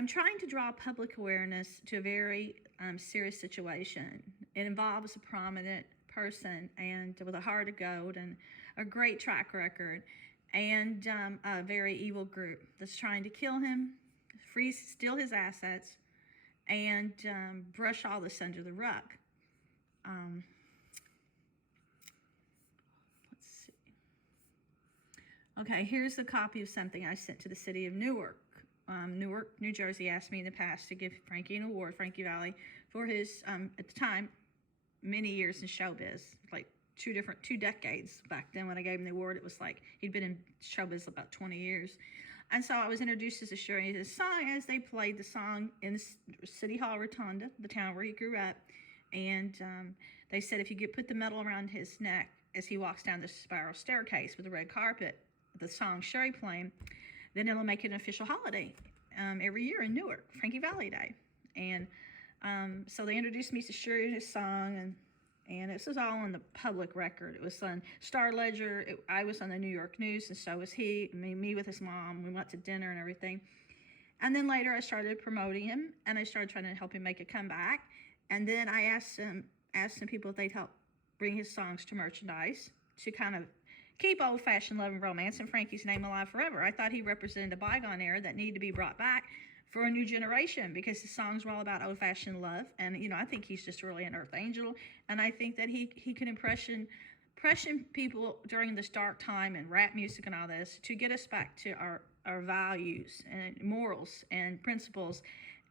I'm trying to draw public awareness to a very serious situation. It involves a prominent person and with a heart of gold and a great track record, and a very evil group that's trying to kill him, steal his assets, and brush all this under the rug. Let's see. Okay, here's a copy of something I sent to the city of Newark. Newark, New Jersey asked me in the past to give Frankie an award, Frankie Valli, for his, at the time, many years in showbiz, like two decades back then when I gave him the award. It was like he'd been in showbiz about 20 years. And so I was introduced as a sharing his song as they played the song in the City Hall Rotunda, the town where he grew up. And they said if you put the medal around his neck as he walks down the spiral staircase with the red carpet, the song Sherry playing, then it'll make it an official holiday every year in Newark, Frankie Valli Day. And so they introduced me to Sherry his song, and this was all on the public record. It was on Star Ledger. I was on the New York News, and so was he. Me with his mom. We went to dinner and everything. And then later I started promoting him, and I started trying to help him make a comeback. And then I asked some people if they'd help bring his songs to merchandise to kind of keep old-fashioned love and romance and Frankie's name alive forever. I thought he represented a bygone era that needed to be brought back for a new generation, because his songs were all about old-fashioned love. And, I think he's just really an earth angel. And I think that he can impression people during this dark time and rap music and all this to get us back to our values and morals and principles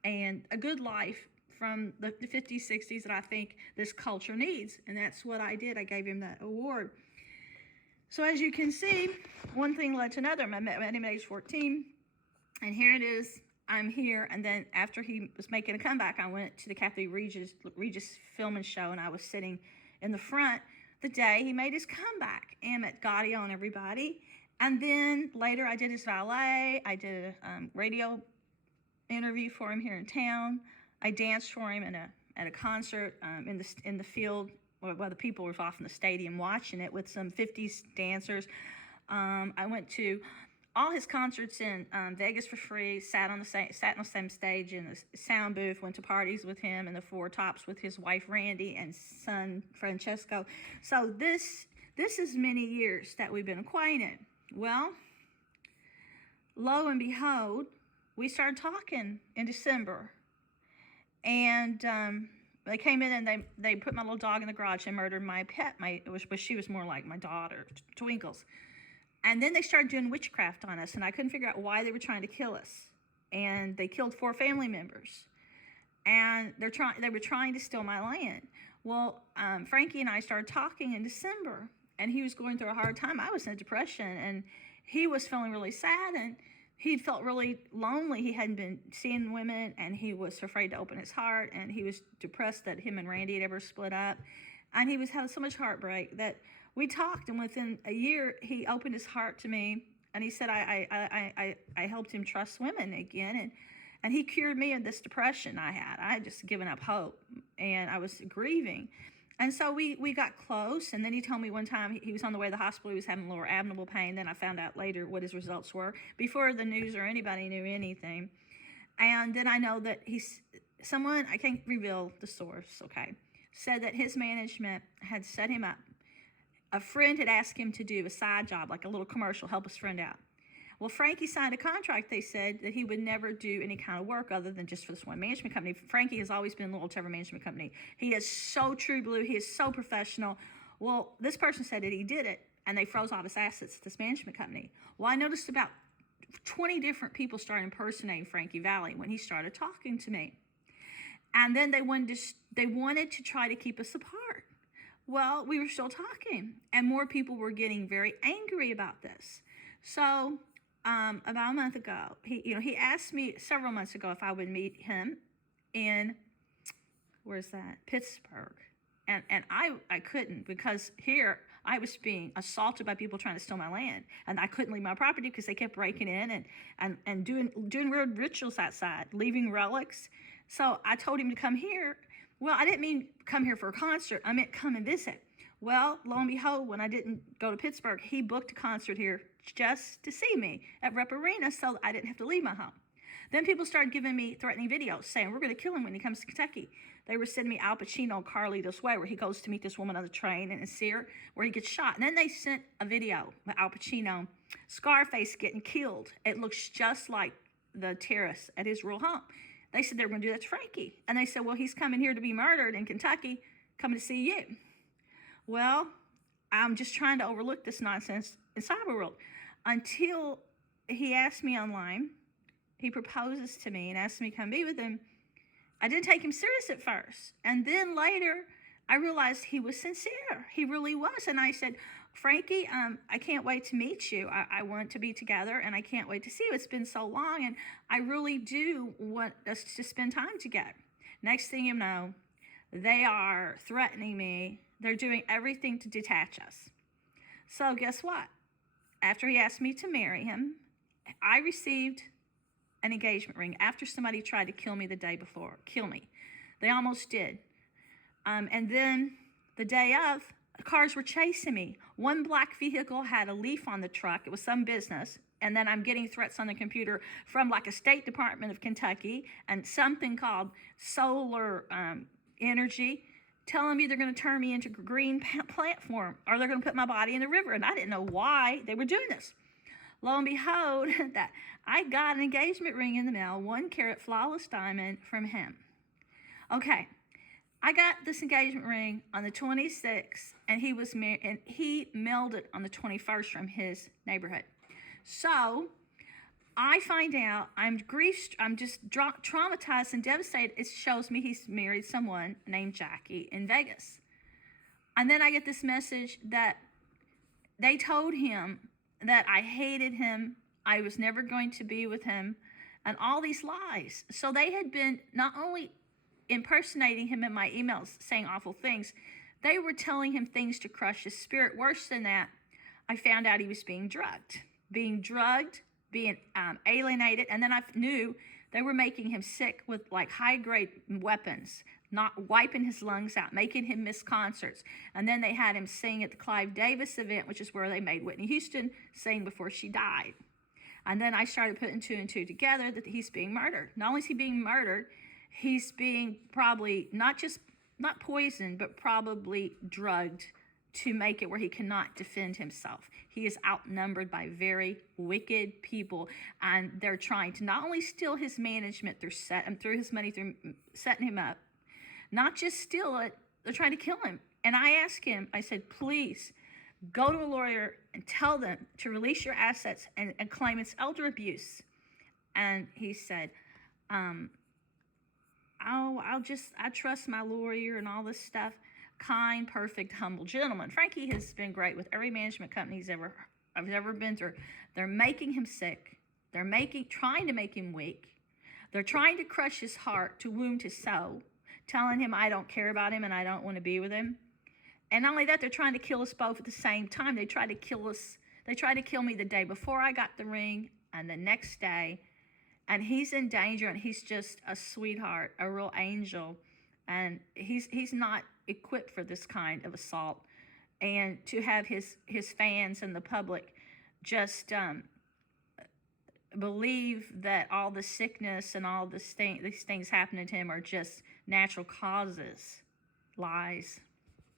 and a good life from the 50s, 60s that I think this culture needs. And that's what I did. I gave him that award. So as you can see, one thing led to another. I met him at age 14, and here it is. I'm here, and then after he was making a comeback, I went to the Kathy Regis filming show, and I was sitting in the front the day he made his comeback, and met Gaudio and everybody. And then later I did his valet. I did a radio interview for him here in town. I danced for him at a concert in the field. Well, the people were off in the stadium watching it with some 50s dancers. I went to all his concerts in Vegas for free, sat on the same stage in the sound booth, went to parties with him in the Four Tops with his wife Randy and son Francesco. So this is many years that we've been acquainted. Well, lo and behold, we started talking in December. And they came in and they put my little dog in the garage and murdered my pet. She was more like my daughter, Twinkles. And then they started doing witchcraft on us, and I couldn't figure out why they were trying to kill us. And they killed 4 family members, and they were trying to steal my land. Well, Frankie and I started talking in December, and he was going through a hard time. I was in a depression, and he was feeling really sad, and he felt really lonely. He hadn't been seeing women, and he was afraid to open his heart, and he was depressed that him and Randy had ever split up. And he was having so much heartbreak that we talked, and within a year, he opened his heart to me, and he said, I helped him trust women again, and he cured me of this depression I had. I had just given up hope, and I was grieving. And so we got close, and then he told me one time he was on the way to the hospital, he was having lower abdominal pain. Then I found out later what his results were, before the news or anybody knew anything. And then I know that someone, I can't reveal the source, okay, said that his management had set him up. A friend had asked him to do a side job, like a little commercial, help his friend out. Well, Frankie signed a contract, they said, that he would never do any kind of work other than just for this one management company. Frankie has always been loyal to every management company. He is so true blue. He is so professional. Well, this person said that he did it, and they froze all his assets at this management company. Well, I noticed about 20 different people started impersonating Frankie Valli when he started talking to me. And then they wanted to try to keep us apart. Well, we were still talking, and more people were getting very angry about this. So about a month ago, he asked me several months ago if I would meet him in, where's that, Pittsburgh. And I couldn't, because here I was being assaulted by people trying to steal my land, and I couldn't leave my property because they kept breaking in and doing weird rituals outside, leaving relics. So I told him to come here. Well, I didn't mean come here for a concert. I meant come and visit. Well, lo and behold, when I didn't go to Pittsburgh, he booked a concert here just to see me at Rep Arena, so I didn't have to leave my home. Then people started giving me threatening videos saying, we're going to kill him when he comes to Kentucky. They were sending me Al Pacino, Carlito's Way, where he goes to meet this woman on the train and see her, where he gets shot. And then they sent a video of Al Pacino, Scarface getting killed. It looks just like the terrorists at his real home. They said they were going to do that to Frankie. And they said, well, he's coming here to be murdered in Kentucky, coming to see you. Well, I'm just trying to overlook this nonsense in cyber world until he asked me online. He proposes to me and asked me to come be with him. I didn't take him serious at first. And then later, I realized he was sincere. He really was. And I said, Frankie, I can't wait to meet you. I want to be together, and I can't wait to see you. It's been so long, and I really do want us to spend time together. Next thing you know, they are threatening me. They're doing everything to detach us. So guess what? After he asked me to marry him, I received an engagement ring after somebody tried to kill me the day before. Kill me. They almost did. And then the day of, cars were chasing me. One black vehicle had a leaf on the truck. It was some business. And then I'm getting threats on the computer from like a State Department of Kentucky and something called Solar Energy, telling me they're going to turn me into a green platform, or they're going to put my body in the river. And I didn't know why they were doing this. Lo and behold, that I got an engagement ring in the mail, 1 carat flawless diamond from him. Okay, I got this engagement ring on the 26th, and he was married, and he mailed it on the 21st from his neighborhood. So I find out I'm just traumatized and devastated. It shows me he's married someone named Jackie in Vegas. And then I get this message that they told him that I hated him, I was never going to be with him, and all these lies. So they had been not only impersonating him in my emails, saying awful things, they were telling him things to crush his spirit. Worse than that, I found out he was being drugged, being alienated, and then I knew they were making him sick with like high-grade weapons, not wiping his lungs out, making him miss concerts. And then they had him sing at the Clive Davis event, which is where they made Whitney Houston sing before she died. And then I started putting 2 and 2 together that he's being murdered. Not only is he being murdered, he's being probably not poisoned, but probably drugged to make it where he cannot defend himself. He is outnumbered by very wicked people, and they're trying to not only steal his management through his money, through setting him up, not just steal it, they're trying to kill him. And I asked him, I said, please go to a lawyer and tell them to release your assets and claim it's elder abuse. And he said, I trust my lawyer and all this stuff. Kind, perfect, humble gentleman. Frankie has been great with every management company I've ever been through. They're making him sick. They're trying to make him weak. They're trying to crush his heart, to wound his soul, telling him I don't care about him and I don't want to be with him. And not only that, they're trying to kill us both at the same time. They tried to kill me the day before I got the ring and the next day. And he's in danger, and he's just a sweetheart, a real angel. And he's not equipped for this kind of assault. And to have his fans and the public just believe that all the sickness and all these things happening to him are just natural causes, lies.